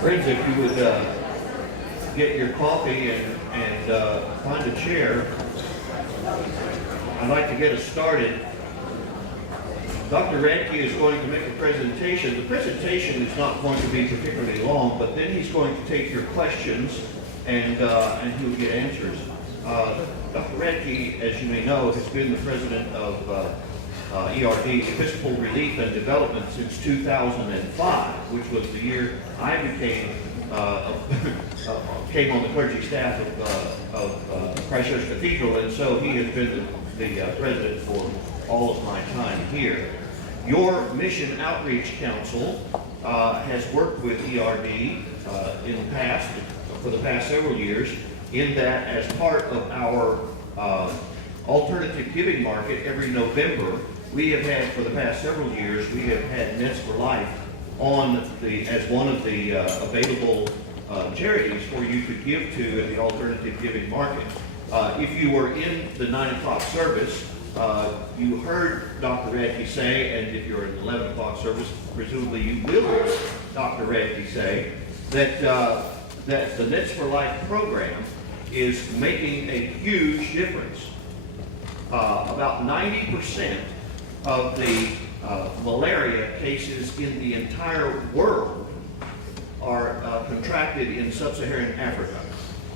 Friends, if you would get your coffee and find a chair, I'd like to get us started. Dr. Radtke is going to make a presentation. The presentation is not going to be particularly long, but then he's going to take your questions and he'll get answers. Dr. Radtke, as you may know, has been the president of ERD, Episcopal Relief and Development, since 2005, which was the year I came on the clergy staff of Christ Church Cathedral, and so he has been the president for all of my time here. Your Mission Outreach Council has worked with ERD in the past, for the past several years, in that as part of our alternative giving market every November, we have had, for the past several years, we have had Nets for Life on as one of the available charities for you to give to in the alternative giving market. If you were in the 9 o'clock service, you heard Dr. Radtke say, and if you're in the 11 o'clock service, presumably you will hear Dr. Radtke say, that the Nets for Life program is making a huge difference. About 90% of the malaria cases in the entire world are contracted in sub-Saharan Africa.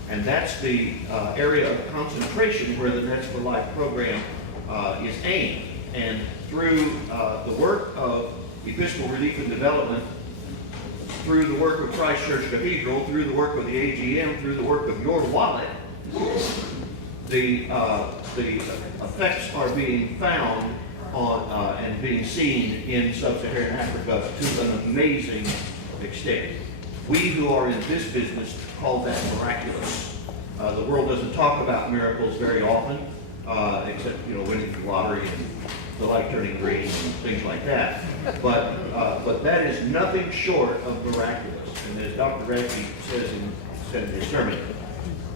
And that's the area of concentration where the Nets for Life program is aimed. And through the work of Episcopal Relief and Development, through the work of Christ Church Cathedral, through the work of the AGM, through the work of your wallet, the effects are being found on and being seen in sub-Saharan Africa to an amazing extent. We who are in this business call that miraculous. The world doesn't talk about miracles very often, except winning the lottery and the light turning green and things like that. But that is nothing short of miraculous. And as Dr. Radtke said in his sermon,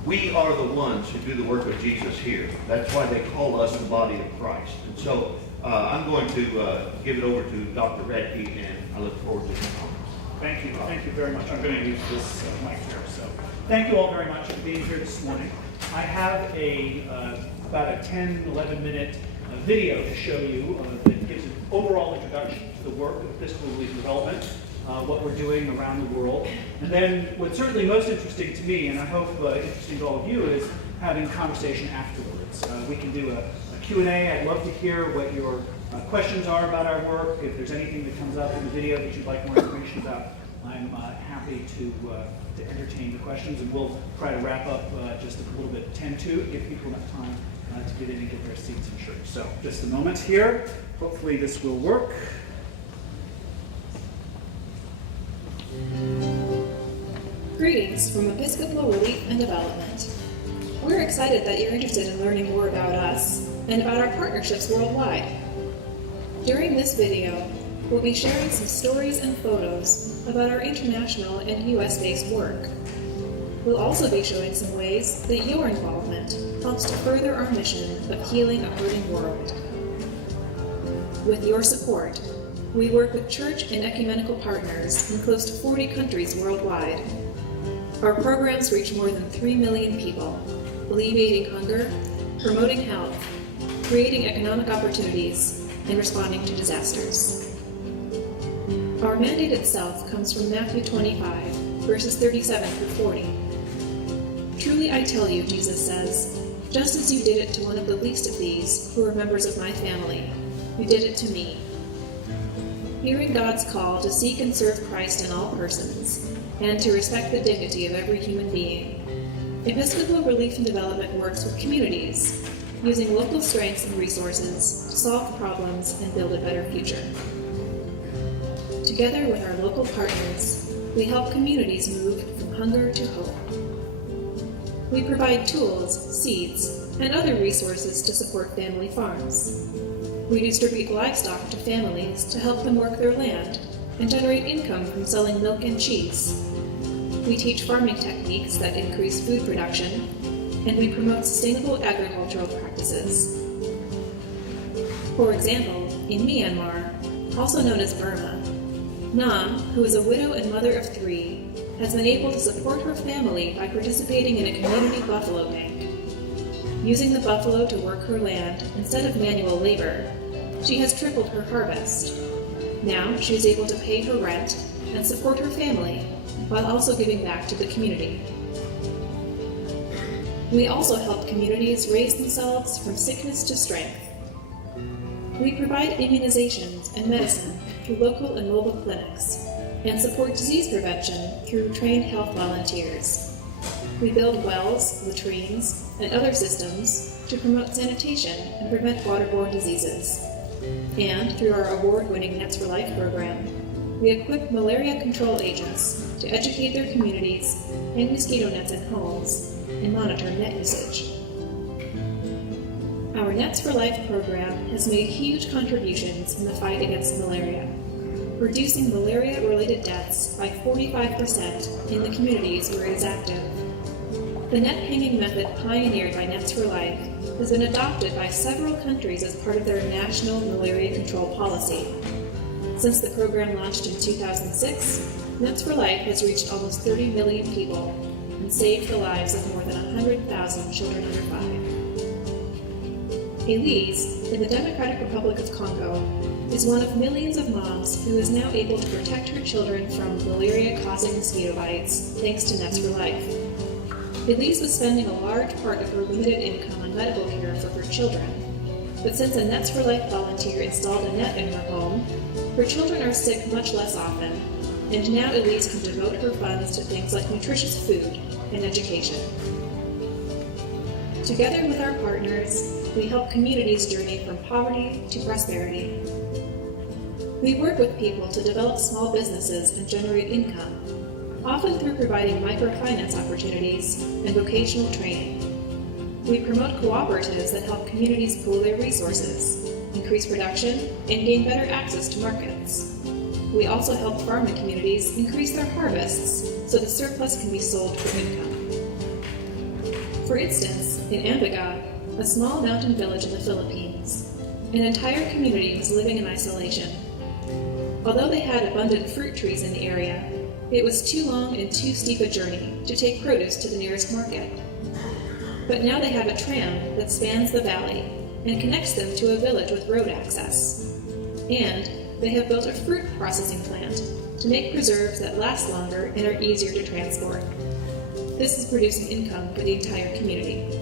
we are the ones who do the work of Jesus here. That's why they call us the body of Christ. And so I'm going to give it over to Dr. Radtke, and I look forward to his comments. Thank you very much. I'm going to use this mic here. So thank you all very much for being here this morning. I have about a 10, 11 minute video to show you that gives an overall introduction to the work of Episcopal Relief and Development, what we're doing around the world. And then what's certainly most interesting to me, and I hope interesting to all of you, is having conversation afterwards. We can do a Q&A. I'd love to hear what your questions are about our work. If there's anything that comes up in the video that you'd like more information about, I'm happy to entertain the questions, and we'll try to wrap up just a little bit 10 to give people enough time to get in and get their seats in church. So just a moment here. Hopefully this will work. Greetings from Episcopal Relief and Development. We're excited that you're interested in learning more about us and about our partnerships worldwide. During this video, we'll be sharing some stories and photos about our international and US-based work. We'll also be showing some ways that your involvement helps to further our mission of healing a hurting world. With your support, we work with church and ecumenical partners in close to 40 countries worldwide. Our programs reach more than 3 million people, alleviating hunger, promoting health, creating economic opportunities, and responding to disasters. Our mandate itself comes from Matthew 25, verses 37 through 40. Truly I tell you, Jesus says, just as you did it to one of the least of these who are members of my family, you did it to me. Hearing God's call to seek and serve Christ in all persons, and to respect the dignity of every human being, Episcopal Relief and Development works with communities, using local strengths and resources to solve problems and build a better future. Together with our local partners, we help communities move from hunger to hope. We provide tools, seeds, and other resources to support family farms. We distribute livestock to families to help them work their land and generate income from selling milk and cheese. We teach farming techniques that increase food production, and we promote sustainable agricultural practices. For example, in Myanmar, also known as Burma, Nam, who is a widow and mother of 3, has been able to support her family by participating in a community buffalo bank. Using the buffalo to work her land instead of manual labor, she has tripled her harvest. Now she is able to pay her rent and support her family while also giving back to the community. We also help communities raise themselves from sickness to strength. We provide immunizations and medicine through local and mobile clinics, and support disease prevention through trained health volunteers. We build wells, latrines, and other systems to promote sanitation and prevent waterborne diseases. And through our award-winning Nets for Life program, we equip malaria control agents to educate their communities, hang mosquito nets in homes, and monitor net usage. Our Nets for Life program has made huge contributions in the fight against malaria, reducing malaria-related deaths by 45% in the communities where it is active. The net hanging method pioneered by Nets for Life has been adopted by several countries as part of their national malaria control policy. Since the program launched in 2006, Nets for Life has reached almost 30 million people and saved the lives of more than 100,000 children under 5. Elise, in the Democratic Republic of Congo, is one of millions of moms who is now able to protect her children from malaria-causing mosquito bites thanks to Nets for Life. Elise was spending a large part of her limited income on medical care for her children, but since a Nets for Life volunteer installed a net in her home, her children are sick much less often, and now Elise can devote her funds to things like nutritious food and education. Together with our partners, we help communities journey from poverty to prosperity. We work with people to develop small businesses and generate income, often through providing microfinance opportunities and vocational training. We promote cooperatives that help communities pool their resources, increase production, and gain better access to markets. We also help farming communities increase their harvests so the surplus can be sold for income. For instance, in Ambaga, a small mountain village in the Philippines, an entire community was living in isolation. Although they had abundant fruit trees in the area, it was too long and too steep a journey to take produce to the nearest market. But now they have a tram that spans the valley and connects them to a village with road access. And they have built a fruit processing plant to make preserves that last longer and are easier to transport. This is producing income for the entire community.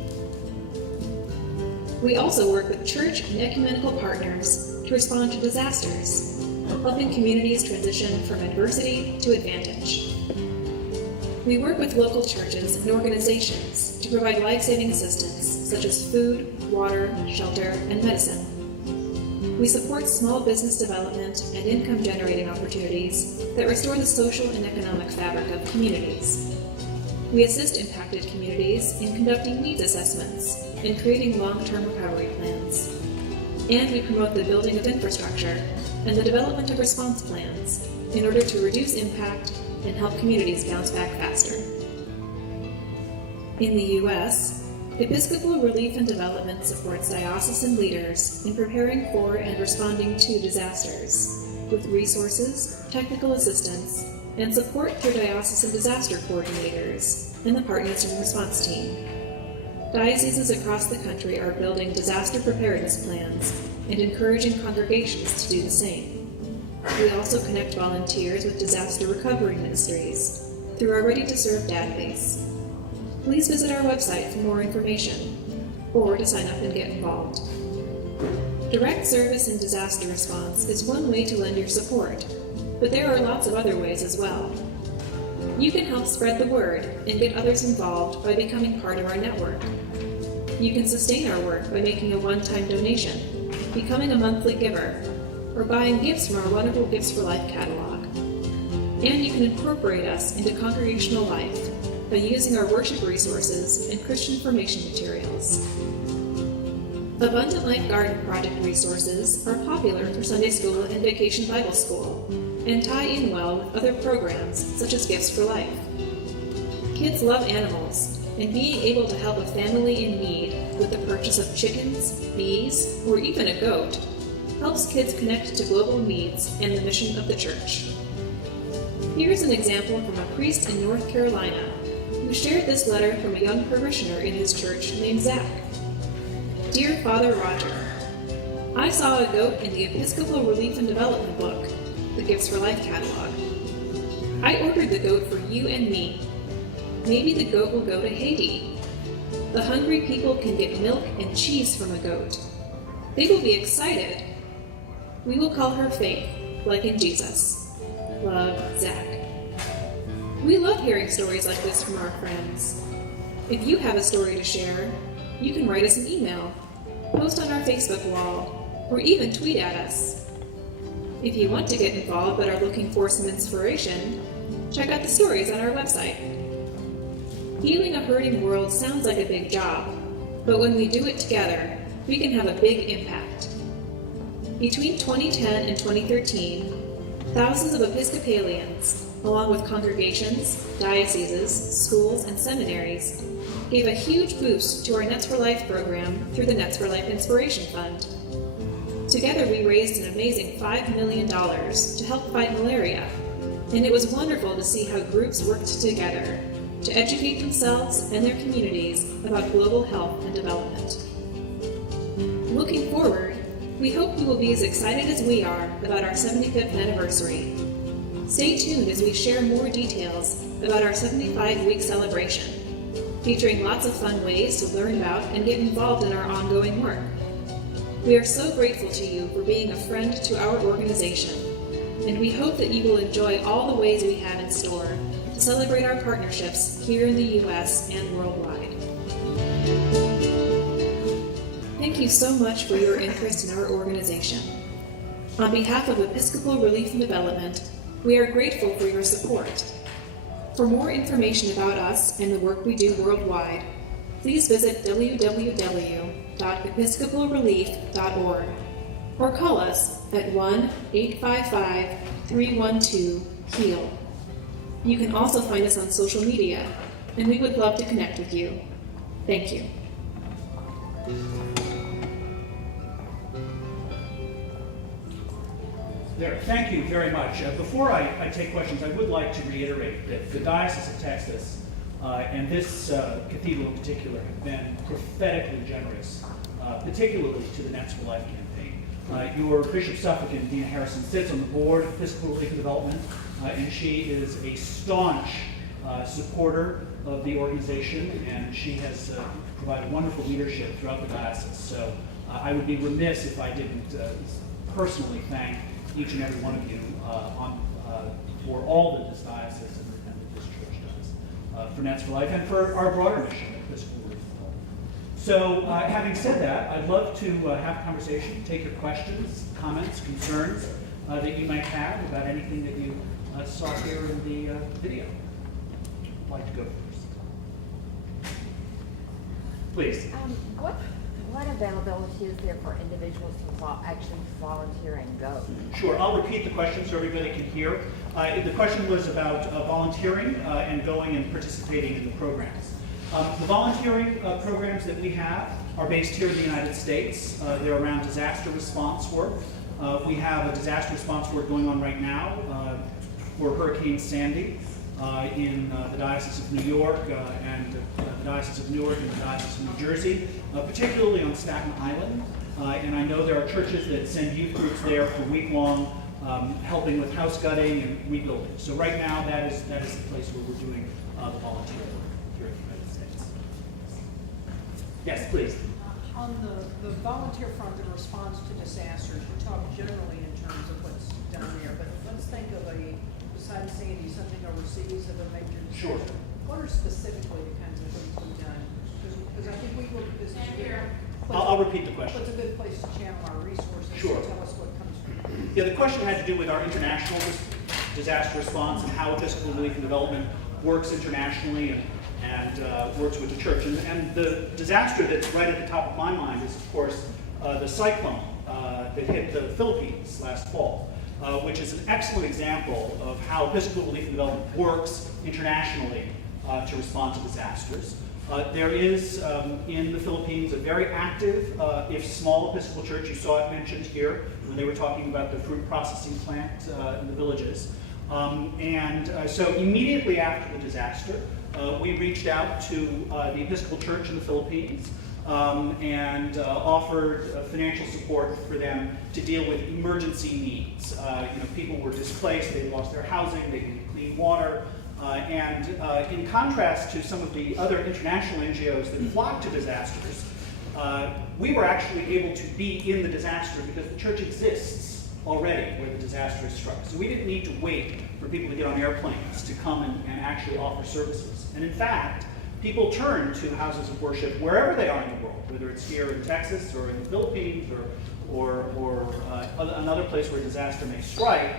We also work with church and ecumenical partners to respond to disasters, helping communities transition from adversity to advantage. We work with local churches and organizations to provide life-saving assistance such as food, water, shelter, and medicine. We support small business development and income-generating opportunities that restore the social and economic fabric of communities. We assist impacted communities in conducting needs assessments and creating long-term recovery plans. And we promote the building of infrastructure and the development of response plans in order to reduce impact and help communities bounce back faster. In the U.S., Episcopal Relief and Development supports diocesan leaders in preparing for and responding to disasters, with resources, technical assistance, and support through diocesan disaster coordinators and the Partners in Response team. Dioceses across the country are building disaster preparedness plans and encouraging congregations to do the same. We also connect volunteers with disaster recovery ministries through our Ready to Serve database. Please visit our website for more information or to sign up and get involved. Direct service in disaster response is one way to lend your support, but there are lots of other ways as well. You can help spread the word and get others involved by becoming part of our network. You can sustain our work by making a one-time donation, becoming a monthly giver, or buying gifts from our wonderful Gifts for Life catalog. And you can incorporate us into congregational life by using our worship resources and Christian formation materials. Abundant Life Garden Project resources are popular for Sunday School and Vacation Bible School, and tie in well with other programs such as Gifts for Life. Kids love animals, and being able to help a family in need with the purchase of chickens, bees, or even a goat helps kids connect to global needs and the mission of the church. Here's an example from a priest in North Carolina who shared this letter from a young parishioner in his church named Zach. Dear Father Roger, I saw a goat in the Episcopal Relief and Development book, the Gifts for Life catalog. I ordered the goat for you and me. Maybe the goat will go to Haiti. The hungry people can get milk and cheese from a goat. They will be excited. We will call her Faith, like in Jesus. Love, Zach. We love hearing stories like this from our friends. If you have a story to share, you can write us an email, post on our Facebook wall, or even tweet at us. If you want to get involved but are looking for some inspiration, check out the stories on our website. Healing a hurting world sounds like a big job, but when we do it together, we can have a big impact. Between 2010 and 2013, thousands of Episcopalians, along with congregations, dioceses, schools, and seminaries, gave a huge boost to our Nets for Life program through the Nets for Life Inspiration Fund. Together we raised an amazing $5 million to help fight malaria, and it was wonderful to see how groups worked together to educate themselves and their communities about global health and development. Looking forward, we hope you will be as excited as we are about our 75th anniversary. Stay tuned as we share more details about our 75-week celebration, featuring lots of fun ways to learn about and get involved in our ongoing work. We are so grateful to you for being a friend to our organization, and we hope that you will enjoy all the ways we have in store to celebrate our partnerships here in the U.S. and worldwide. Thank you so much for your interest in our organization. On behalf of Episcopal Relief and Development, we are grateful for your support. For more information about us and the work we do worldwide, please visit www.episcopalrelief.org or call us at 1-855-312-HEAL. You can also find us on social media, and we would love to connect with you. Thank you. There, thank you very much. Before I take questions, I would like to reiterate that the Diocese of Texas and this cathedral in particular have been prophetically generous, particularly to the Nets for Life campaign. Your Bishop Suffolk and Dean Harrison sits on the board of Episcopal Relief and Development, and she is a staunch supporter of the organization, and she has provided wonderful leadership throughout the diocese. So I would be remiss if I didn't personally thank each and every one of you for all that this diocese and that this church does for Nets for Life and for our broader mission at Episcopal Relief and Development. So having said that, I'd love to have a conversation, take your questions, comments, concerns that you might have about anything that you saw here in the video. I'd like to go first. Please. What availability is there for individuals to actually volunteer and go? Sure, I'll repeat the question so everybody can hear. The question was about volunteering and going and participating in the programs. The volunteering programs that we have are based here in the United States. They're around disaster response work. We have a disaster response work going on right now for Hurricane Sandy in the Diocese of New York and the Diocese of Newark and the Diocese of New Jersey, particularly on Staten Island. And I know there are churches that send youth groups there for week-long helping with house gutting and rebuilding. So right now that is the place where we're doing the volunteer work here in the United States. Yes, please. On the volunteer front in response to disasters, we talk generally in terms of what's done there, but let's think of besides Sandy, something overseas of a major disaster. Sure. What are specifically the kinds of things we've done? Because I think we look at this as a good I'll repeat the question. What's a good place to channel our resources Sure. and tell us what comes from it? Yeah, the question had to do with our international disaster response and how Episcopal Relief and Development works internationally and works with the church. And the disaster that's right at the top of my mind is, of course, the cyclone that hit the Philippines last fall, which is an excellent example of how Episcopal Relief and Development works internationally to respond to disasters. There is in the Philippines a very active, if small, Episcopal church. You saw it mentioned here when they were talking about the fruit processing plant in the villages. So immediately after the disaster, we reached out to the Episcopal Church in the Philippines and offered financial support for them to deal with emergency needs. People were displaced, they lost their housing, they needed clean water. In contrast to some of the other international NGOs that flock to disasters, we were actually able to be in the disaster because the church exists already where the disaster has struck. So we didn't need to wait for people to get on airplanes to come and actually offer services. And in fact, people turn to houses of worship wherever they are in the world, whether it's here in Texas or in the Philippines or another place where disaster may strike,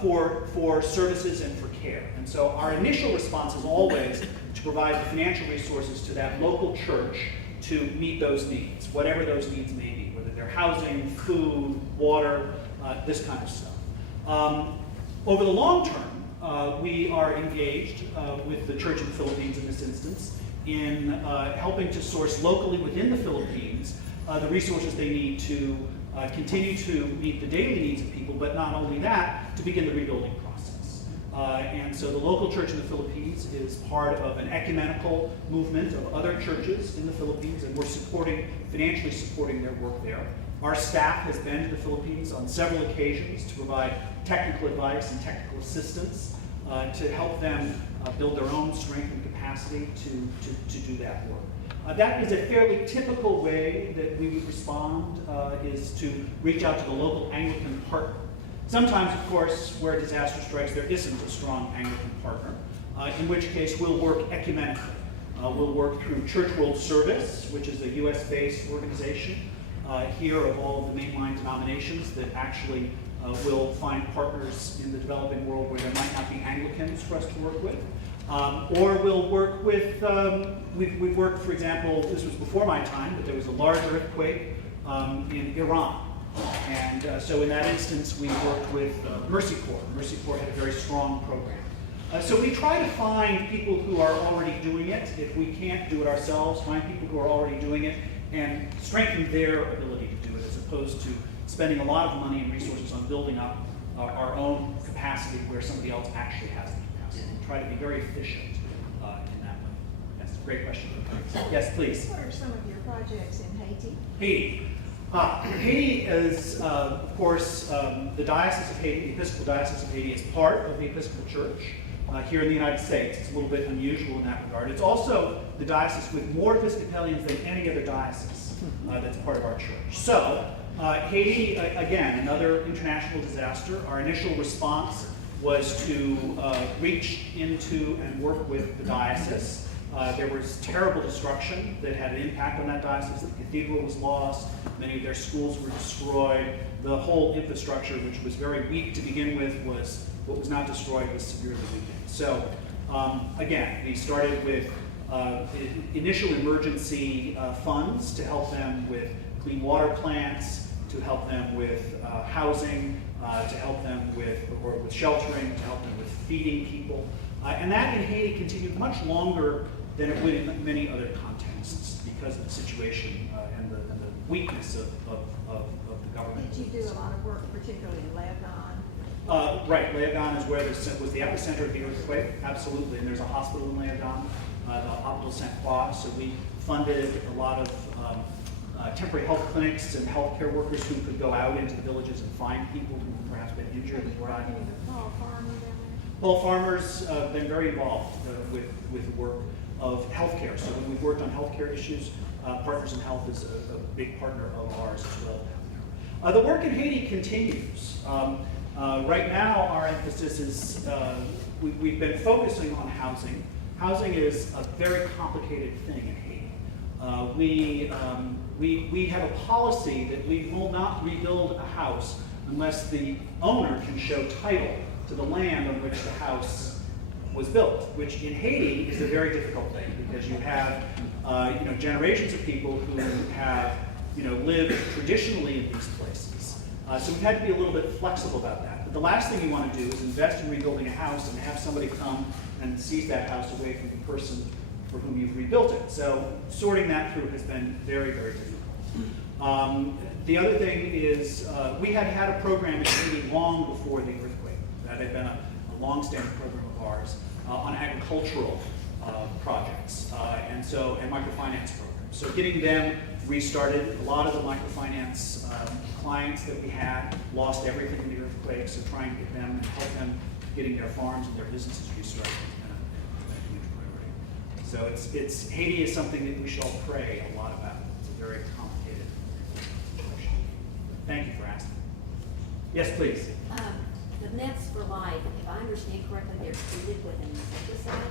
for services and for care. And so our initial response is always to provide the financial resources to that local church to meet those needs, whatever those needs may be, whether they're housing, food, water, this kind of stuff. Over the long term, we are engaged with the Church in the Philippines in this instance in helping to source locally within the Philippines the resources they need to continue to meet the daily needs of people, but not only that, to begin the rebuilding process. And so the local church in the Philippines is part of an ecumenical movement of other churches in the Philippines, and we're financially supporting their work there. Our staff has been to the Philippines on several occasions to provide technical advice and technical assistance to help them build their own strength and capacity to do that work. That is a fairly typical way that we would respond, is to reach out to the local Anglican partner. Sometimes, of course, where a disaster strikes, there isn't a strong Anglican partner, in which case we'll work ecumenically. We'll work through Church World Service, which is a US-based organization here of all of the mainline denominations that actually will find partners in the developing world where there might not be Anglicans for us to work with. Or we'll work with, we've worked, for example, this was before my time, but there was a large earthquake in Iran. And so in that instance, we worked with Mercy Corps. Mercy Corps had a very strong program. So we try to find people who are already doing it. If we can't do it ourselves, find people who are already doing it and strengthen their ability to do it, as opposed to spending a lot of money and resources on building up our own capacity where somebody else actually has the capacity. We try to be very efficient in that way. That's a great question. Yes, please. What are some of your projects in Haiti? Haiti. Haiti is, of course, the Diocese of Haiti, the Episcopal Diocese of Haiti, is part of the Episcopal Church here in the United States. It's a little bit unusual in that regard. It's also the diocese with more Episcopalians than any other diocese that's part of our church. So, Haiti, again, another international disaster. Our initial response was to reach into and work with the diocese. There was terrible destruction that had an impact on that diocese. The cathedral was lost, many of their schools were destroyed. The whole infrastructure, which was very weak to begin with, was what was not destroyed was severely weakened. So again, we started with initial emergency funds to help them with clean water plants, to help them with housing, to help them with sheltering, to help them with feeding people. And that in Haiti continued much longer than it would in many other contexts because of the situation and the weakness of the government. Did you do a lot of work, particularly in Lebanon? Right, Lebanon is where was the epicenter of the earthquake, absolutely. And there's a hospital in Lebanon, the Hospital Saint Croix. So we funded a lot of temporary health clinics and healthcare workers who could go out into the villages and find people who perhaps been injured and died. Paul Farmer down there? Paul Farmer's been very involved with the work of healthcare. So when we've worked on healthcare issues, Partners in Health is a big partner of ours as well. The work in Haiti continues. Right now, our emphasis is, we've been focusing on housing. Housing is a very complicated thing in Haiti. We have a policy that we will not rebuild a house unless the owner can show title to the land on which the house was built, which in Haiti is a very difficult thing because you have generations of people who have lived traditionally in these places. So we've had to be a little bit flexible about that. But the last thing you want to do is invest in rebuilding a house and have somebody come and seize that house away from the person for whom you've rebuilt it. So sorting that through has been very, very difficult. The other thing is we had a program in Haiti long before the earthquake. That had been a long-standing program of ours on agricultural projects and microfinance programs. So getting them restarted. A lot of the microfinance clients that we had lost everything in the earthquake, so trying to get them and help them getting their farms and their businesses restarted has been a huge priority. So Haiti is something that we shall pray a lot about. It's a very complicated situation. Thank you for asking. Yes, please. The nets for life, if I understand correctly, they're treated with an insecticide.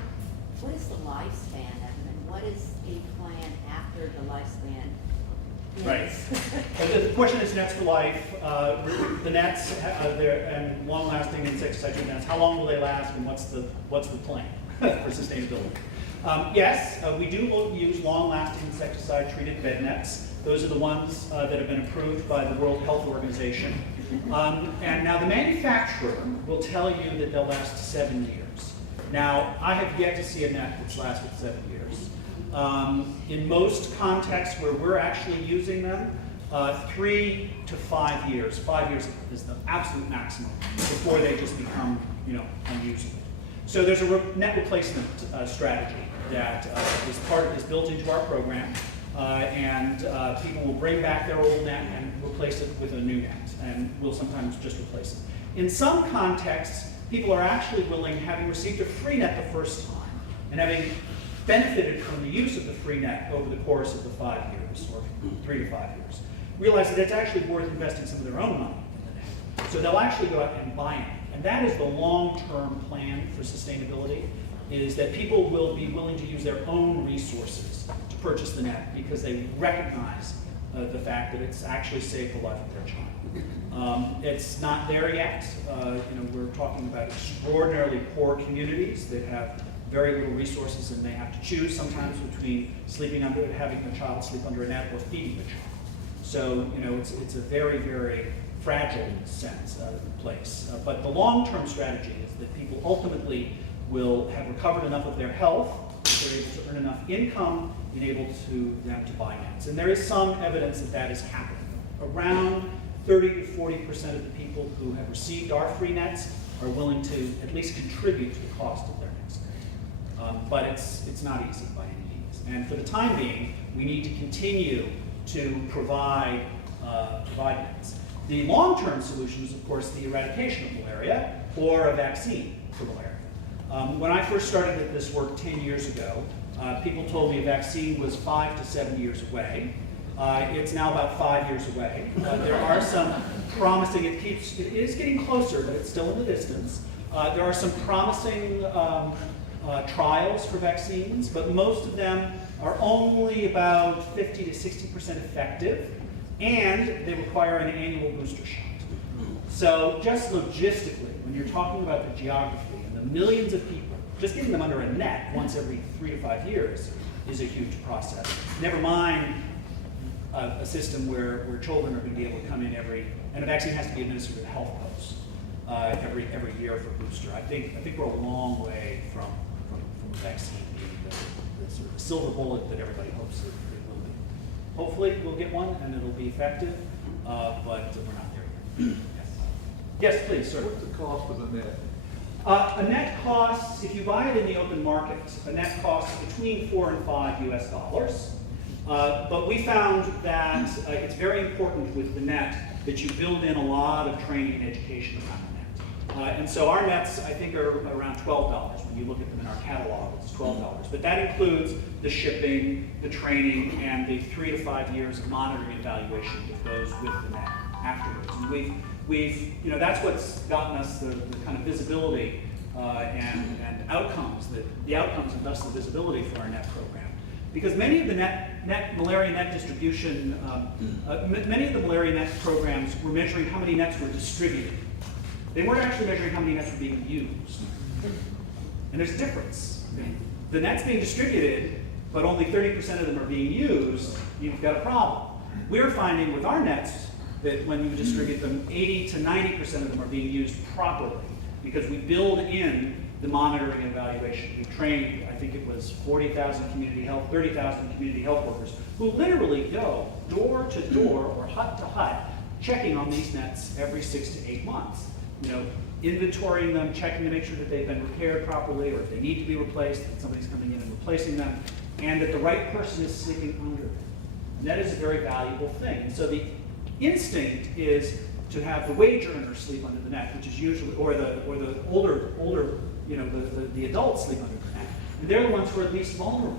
What is the lifespan of them, and what is the plan after the lifespan? Right. The question is nets for life. The nets and long-lasting insecticide nets. How long will they last, and what's the plan for sustainability? Yes, we do use long-lasting insecticide-treated bed nets. Those are the ones that have been approved by the World Health Organization. And now the manufacturer will tell you that they'll last 7 years. Now, I have yet to see a net that's lasted 7 years. In most contexts where we're actually using them, 3 to 5 years. 5 years is the absolute maximum before they just become, unusable. So there's a net replacement strategy that is built into our program, and people will bring back their old net and replace it with a new net, and we'll sometimes just replace it. In some contexts, people are actually willing, having received a free net the first time, and having benefited from the use of the free net over the course of the 5 years, or 3 to 5 years, realize that it's actually worth investing some of their own money in the net. So they'll actually go out and buy it. And that is the long-term plan for sustainability, is that people will be willing to use their own resources to purchase the net because they recognize the fact that it's actually saved the life of their child. It's not there yet. We're talking about extraordinarily poor communities that have very little resources, and they have to choose sometimes between having a child sleep under a net or feeding the child. So it's a very, very fragile place. But the long-term strategy is that people ultimately will have recovered enough of their health, that they're able to earn enough income, enable them to buy nets. And there is some evidence that that is happening. Around 30 to 40% of the people who have received our free nets are willing to at least contribute to the cost of their nets. But it's not easy by any means. And for the time being, we need to continue to provide nets. The long-term solution is, of course, the eradication of malaria or a vaccine for malaria. When I first started this work 10 years ago, people told me a vaccine was 5 to 7 years away. It's now about 5 years away. There are some promising, it is getting closer, but it's still in the distance. There are some promising trials for vaccines, but most of them are only about 50 to 60% effective, and they require an annual booster shot. So just logistically, when you're talking about the geography and the millions of people, just getting them under a net once every 3 to 5 years is a huge process. Never mind a system where children are going to be able to come in and a vaccine has to be administered at a health post every year for booster. I think we're a long way from a vaccine being the sort of silver bullet that everybody hopes it will be. Hopefully we'll get one and it'll be effective, but we're not there yet. Yes, please, sir. What's the cost of a net? A net costs, if you buy it in the open market, a net costs between $4 and $5 US. But we found that it's very important with the net that you build in a lot of training and education around the net. And so our nets, I think, are around $12. When you look at them in our catalog, it's $12. But that includes the shipping, the training, and the 3 to 5 years of monitoring and evaluation that goes with the net afterwards. And we've that's what's gotten us the kind of visibility and outcomes, the outcomes and thus the visibility for our net program. Because many of the malaria net distribution, many of the malaria net programs were measuring how many nets were distributed. They weren't actually measuring how many nets were being used. And there's a difference. The nets being distributed, but only 30% of them are being used, you've got a problem. We're finding with our nets that when you distribute them, 80 to 90% of them are being used properly because we build in the monitoring and evaluation. We trained, I think it was 30,000 community health workers who literally go door to door or hut to hut, checking on these nets every 6 to 8 months. inventorying them, checking to make sure that they've been repaired properly, or if they need to be replaced, that somebody's coming in and replacing them, and that the right person is sleeping under them. And that is a very valuable thing. And so the instinct is to have the wage earner sleep under the net, which is usually, or the older, the adults sleep under the net. And they're the ones who are least vulnerable.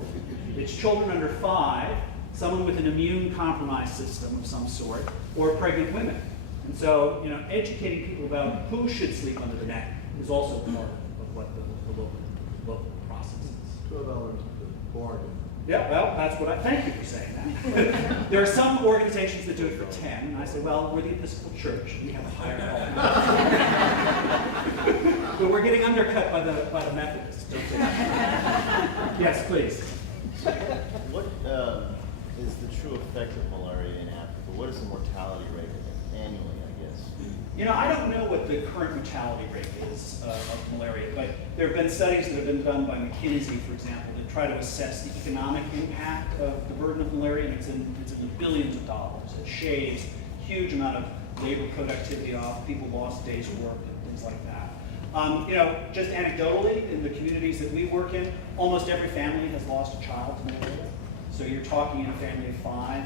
It's children under 5, someone with an immune compromised system of some sort, or pregnant women. And so, educating people about who should sleep under the net is also part of what the local process is. $12 is a bargain. Yeah, well, that's what thank you for saying that. There are some organizations that do it for 10, and I say, well, we're the Episcopal Church, we have a higher quality. But we're getting undercut by the Methodists, don't say that. Yes, please. What is the true effect of malaria in Africa? What is the mortality rate annually, I guess? I don't know what the current mortality rate is of malaria, but there have been studies that have been done by McKinsey, for example, that try to assess the economic impact of the burden of malaria, and it's in the billions of dollars. It shaves a huge amount of labor productivity off, people lost days' work, and things like that. Just anecdotally, in the communities that we work in, almost every family has lost a child to malaria. So you're talking in a family of 5,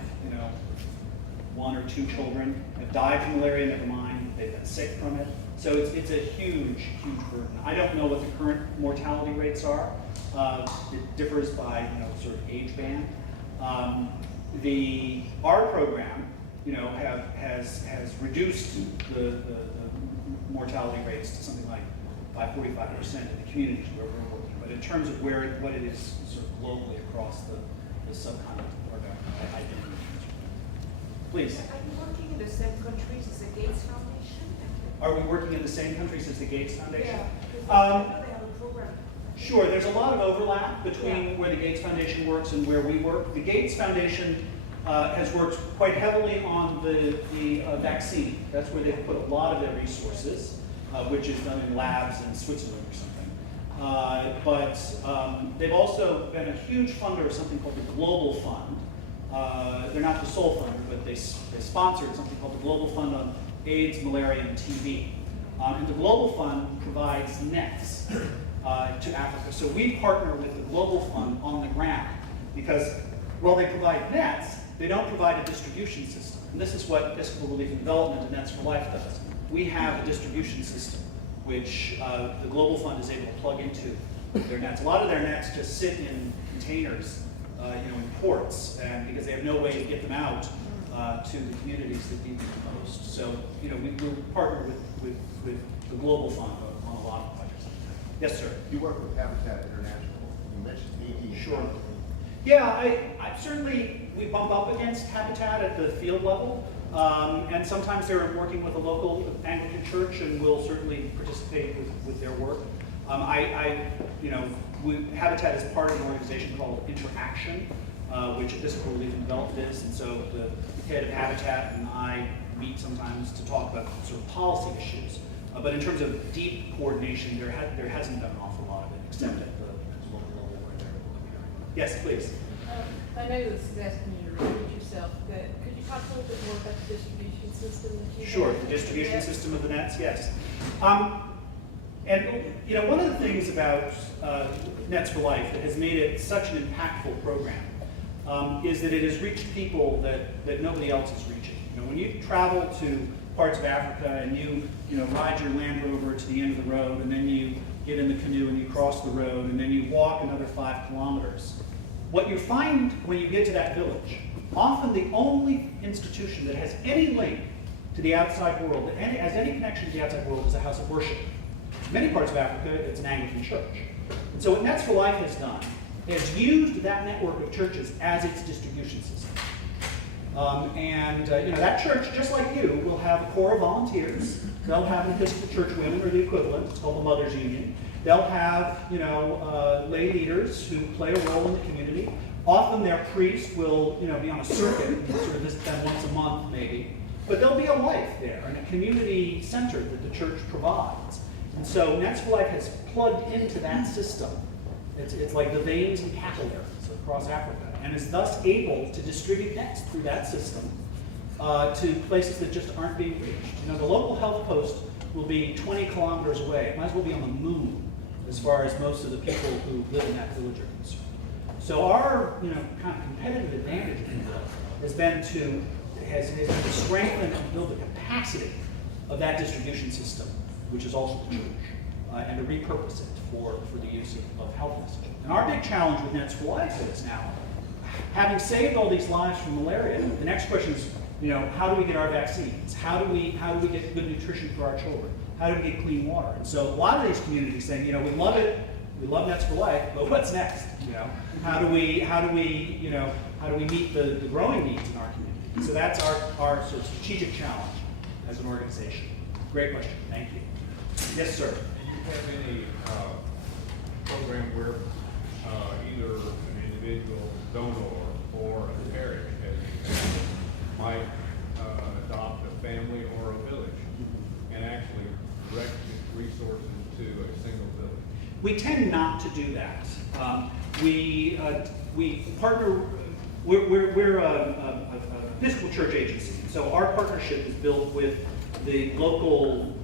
1 or 2 children have died from malaria, never mind, they've been sick from it. So it's a huge, huge burden. I don't know what the current mortality rates are. It differs by, sort of age band. Our program, has reduced the mortality rates to something like by 45% in the communities where we're working. But in terms of what it is sort of globally across the subcontinent, I don't know. Please. Are you working in the same countries as the Gates Foundation? Are we working in the same countries as the Gates Foundation? Yeah, because I know they have a program. Sure, there's a lot of overlap between where the Gates Foundation works and where we work. The Gates Foundation has worked quite heavily on the vaccine. That's where they've put a lot of their resources, which is done in labs in Switzerland or something. But they've also been a huge funder of something called the Global Fund. They're not the sole funder, but they sponsored something called the Global Fund on AIDS, Malaria, and TB. And the Global Fund provides nets to Africa. So we partner with the Global Fund on the ground because while they provide nets, they don't provide a distribution system. And this is what Episcopal Relief and Development and Nets for Life does. We have a distribution system which the Global Fund is able to plug into their nets. A lot of their nets just sit in containers, in ports, and because they have no way to get them out to the communities that need them the most. So, we partner with the Global Fund on a lot of projects. Yes, sir. You work with Habitat International. You mentioned Haiti. Sure. Yeah, I certainly, we bump up against Habitat at the field level, and sometimes they're working with a local Anglican church, and we'll certainly participate with their work. Habitat is part of an organization called Interaction, which Episcopal Relief and Development is, and so the head of Habitat and I meet sometimes to talk about sort of policy issues. But in terms of deep coordination, there hasn't been an awful lot of it, except at the local level where they're looking at. Yes, please. I know this is asking you to repeat yourself, but could you talk a little bit more about the distribution system that you Sure, have? the distribution system of the nets, yes. And one of the things about Nets for Life that has made it such an impactful program is that it has reached people that nobody else is reaching. When you travel to parts of Africa and you ride your Land Rover to the end of the road, and then you get in the canoe and you cross the road, and then you walk another 5 kilometers, what you find when you get to that village, often the only institution that has any link to the outside world, that has any connection to the outside world, is a house of worship. In many parts of Africa, it's an Anglican church. And so what Nets for Life has done is used that network of churches as its distribution system. That church, just like you, will have a core of volunteers. They'll have an Episcopal Church women, or the equivalent. It's called the Mothers Union. They'll have, lay leaders who play a role in the community. Often their priest will, be on a circuit, sort of visit them once a month, maybe. But there'll be a life there and a community center that the church provides. And so Nets for Life has plugged into that system. It's like the veins and capillaries across Africa, and is thus able to distribute nets through that system to places that just aren't being reached. The local health post will be 20 kilometers away. It might as well be on the moon as far as most of the people who live in that village are concerned. So our, kind of competitive advantage, if you will, has been to strengthen and build the capacity of that distribution system, which is also the church, and to repurpose it for the use of health messaging. And our big challenge with Nets for Life is now, having saved all these lives from malaria, the next question is, how do we get our vaccines? How do we get good nutrition for our children? How do we get clean water? And so a lot of these communities saying, we love it, we love Nets for Life, but what's next? How do we meet the growing needs in our community? So that's our sort of strategic challenge as an organization. Great question, thank you. Yes, sir. Do you have any program where either an individual donor or a parish might adopt a family or a village and actually direct resources to a single village? We tend not to do that. We partner. We're a Episcopal church agency, so our partnership is built with the local,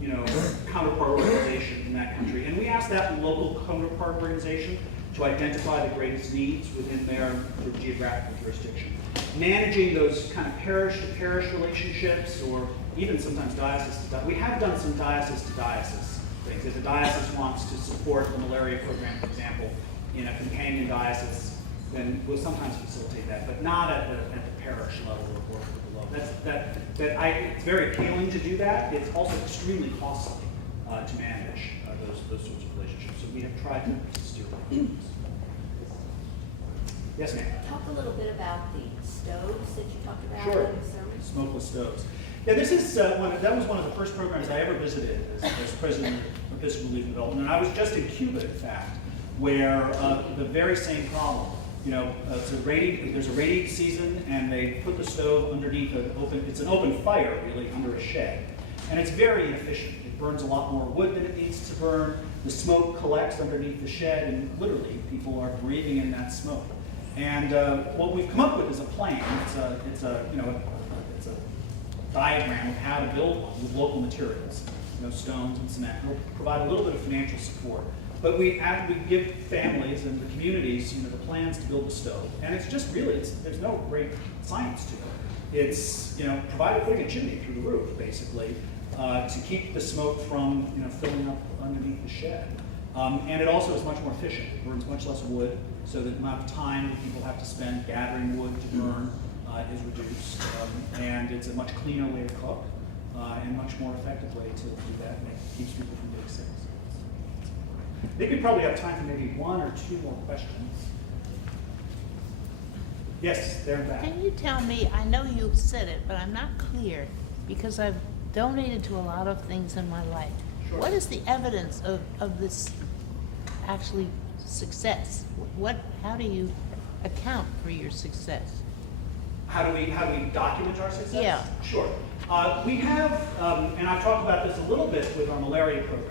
counterpart organization in that country, and we ask that local counterpart organization to identify the greatest needs within their sort of geographical jurisdiction. Managing those kind of parish-to-parish relationships, or even sometimes diocese to diocese. We have done some diocese-to-diocese things. If a diocese wants to support the malaria program, for example, in a companion diocese, then we'll sometimes facilitate that, but not at the parish level or below. It's very appealing to do that. It's also extremely costly to manage those sorts of relationships. So we have tried to steer away. Yes, ma'am. Talk a little bit about the stoves that you talked about Sure. in the sermon. Smokeless stoves. Yeah, this is that was one of the first programs I ever visited as president of Episcopal Relief and Development, and I was just in Cuba, in fact, where the very same problem. There's a rainy season, and they put the stove underneath it's an open fire, really, under a shed. And it's very inefficient. It burns a lot more wood than it needs to burn. The smoke collects underneath the shed, and literally, people are breathing in that smoke. And what we've come up with is a plan. It's a diagram of how to build one with local materials, stones and cement. We'll provide a little bit of financial support. But we give families and the communities, the plans to build the stove, and it's just really, there's no great science to it. It's, putting a chimney through the roof, basically, to keep the smoke from, filling up underneath the shed. And it also is much more efficient. It burns much less wood, so the amount of time that people have to spend gathering wood to burn is reduced. And it's a much cleaner way to cook, and much more effective way to do that, and it keeps people from getting sick. I think we probably have time for maybe one or two more questions. Yes, they're back. Can you tell me, I know you've said it, but I'm not clear because I've donated to a lot of things in my life. Sure. What is the evidence of this actually success? How do you account for your success? How do we document our success? Yeah. Sure. We have, and I've talked about this a little bit with our malaria program,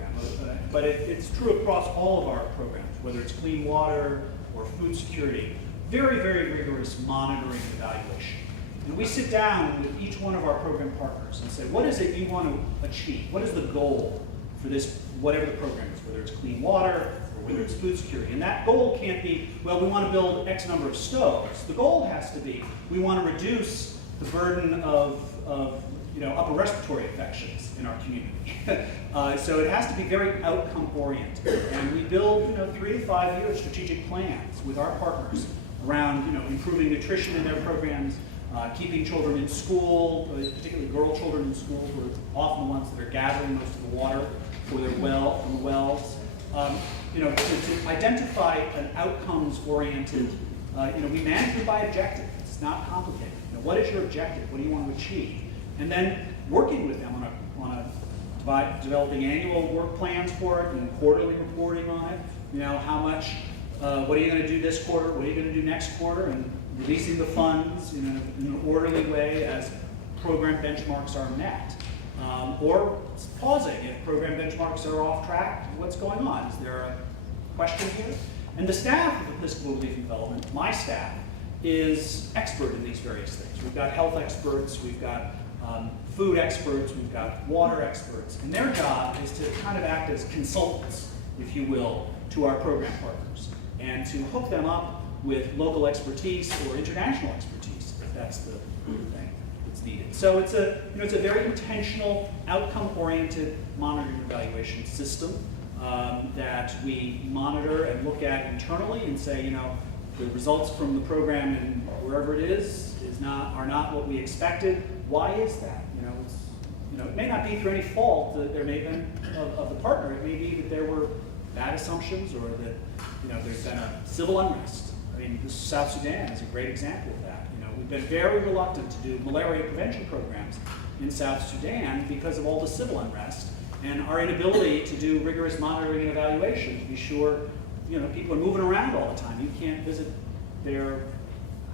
but it's true across all of our programs, whether it's clean water or food security, very, very rigorous monitoring and evaluation. And we sit down with each one of our program partners and say, what is it you want to achieve? What is the goal for this, whatever the program is, whether it's clean water or whether it's food security? And that goal can't be, well, we want to build X number of stoves. The goal has to be, we want to reduce the burden of upper respiratory infections in our community. So it has to be very outcome oriented. And we build 3 to 5 year strategic plans with our partners around improving nutrition in their programs, keeping children in school, particularly girl children in school, who are often the ones that are gathering most of the water for their from the wells. To identify an outcomes-oriented, we manage it by objective. It's not complicated. What is your objective? What do you want to achieve? And then working with them on developing annual work plans for it and quarterly reporting on it. How much, what are you going to do this quarter? What are you going to do next quarter? And releasing the funds in an orderly way as program benchmarks are met. Or pausing if program benchmarks are off track. What's going on? Is there a question here? And the staff of Episcopal Relief and Development, my staff, is expert in these various things. We've got health experts, we've got food experts, we've got water experts, and their job is to kind of act as consultants, if you will, to our program partners, and to hook them up with local expertise or international expertise, if that's the thing that's needed. So it's a, it's a very intentional, outcome-oriented monitoring and evaluation system that we monitor and look at internally and say, the results from the program and wherever it is are not what we expected. Why is that? It may not be through any fault that there may have been of the partner. It may be that there were bad assumptions, or that there's been a civil unrest. I mean, South Sudan is a great example of that. We've been very reluctant to do malaria prevention programs in South Sudan because of all the civil unrest and our inability to do rigorous monitoring and evaluation to be sure, people are moving around all the time. You can't visit their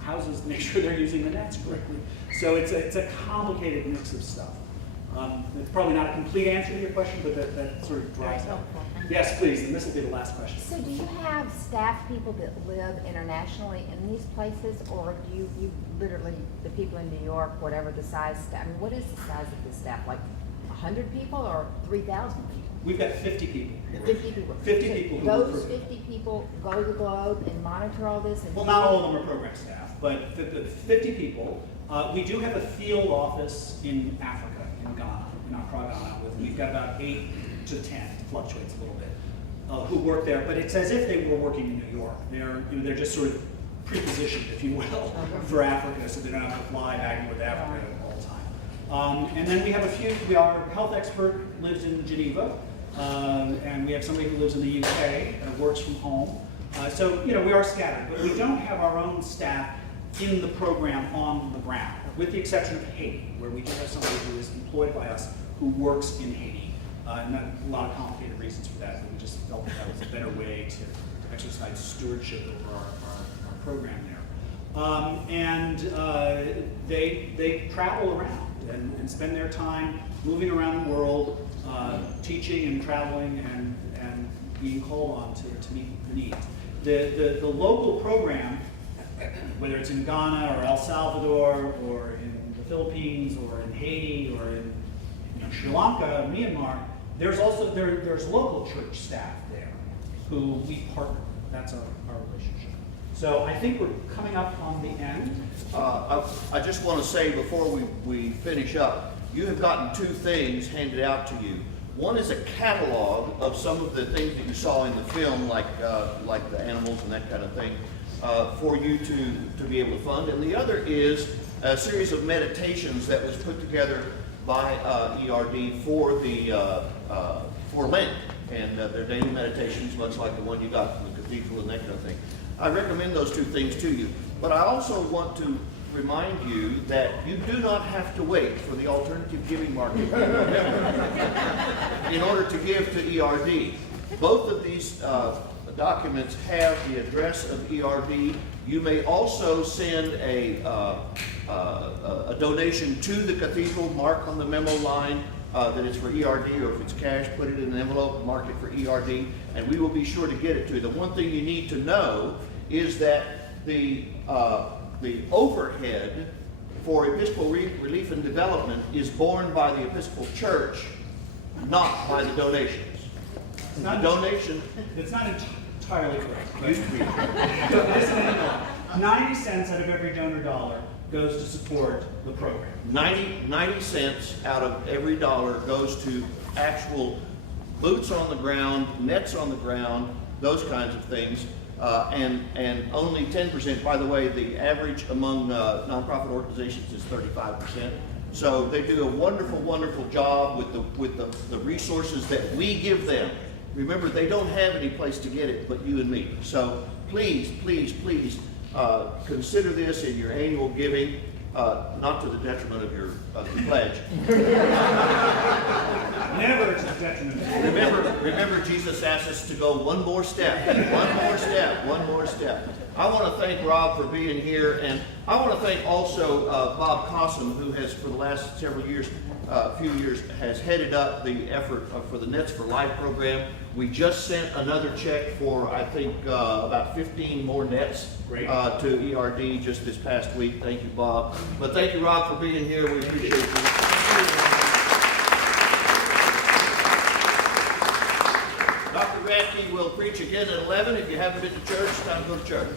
houses to make sure they're using the nets correctly. So it's a complicated mix of stuff. It's probably not a complete answer to your question, but that sort of drives out. Yes, please, and this will be the last question. So do you have staff people that live internationally in these places, or do you literally, the people in New York, whatever the size, I mean, what is the size of the staff? Like 100 people or 3,000 people? We've got 50 people. 50 people. 50 people who work Those for- 50 people go to the globe and monitor all this? And Well, not all of them are program staff, but the 50 people. We do have a field office in Africa, in Ghana, in Accra, Ghana. We've got about 8 to 10, it fluctuates a little bit, who work there. But it's as if they were working in New York. They're just sort of pre-positioned, if you will, for Africa, so they don't have to fly back and forth to Africa all the time. And then we have a few. Our health expert lives in Geneva, and we have somebody who lives in the UK and works from home. So we are scattered, but we don't have our own staff in the program on the ground, with the exception of Haiti, where we do have somebody who is employed by us who works in Haiti. And a lot of complicated reasons for that, but we just felt that was a better way to exercise stewardship over our program there. They travel around and spend their time moving around the world, teaching and traveling and being called on to meet the needs. The local program, whether it's in Ghana or El Salvador or in the Philippines or in Haiti or in Sri Lanka, Myanmar, there's local church staff there who we partner with. That's our relationship. So I think we're coming up on the end. I just want to say before we finish up, you have gotten 2 things handed out to you. One is a catalog of some of the things that you saw in the film, like the animals and that kind of thing, for you to be able to fund. And the other is a series of meditations that was put together by ERD for Lent, and they're daily meditations, much like the one you got from the cathedral and that kind of thing. I recommend those 2 things to you, but I also want to remind you that you do not have to wait for the alternative giving market in order to give to ERD. Both of these documents have the address of ERD. You may also send a donation to the cathedral, mark on the memo line that it's for ERD, or if it's cash, put it in an envelope, mark it for ERD, and we will be sure to get it to you. The one thing you need to know is that the overhead for Episcopal Relief and Development is borne by the Episcopal Church, not by the donations. It's not It's not entirely correct. Used to be. 90 cents out of every donor dollar goes to support the program. 90 cents out of every dollar goes to actual boots on the ground, nets on the ground, those kinds of things. And only 10%, by the way, the average among nonprofit organizations is 35%. So they do a wonderful, wonderful job with the resources that we give them. Remember, they don't have any place to get it but you and me. So please, please, please consider this in your annual giving, not to the detriment of your pledge. Never to the detriment. Remember, Jesus asked us to go one more step, one more step, one more important step. I want to thank Rob for being here, and I want to thank also Bob Cossum, who has for the last several years, few years, has headed up the effort for the Nets for Life program. We just sent another check for, I think, about 15 more nets to ERD just this past week. Thank you, Bob. But thank you, Rob, for being here. We appreciate you. Dr. Radtke will preach again at 11. If you haven't been to church, it's time to go to church.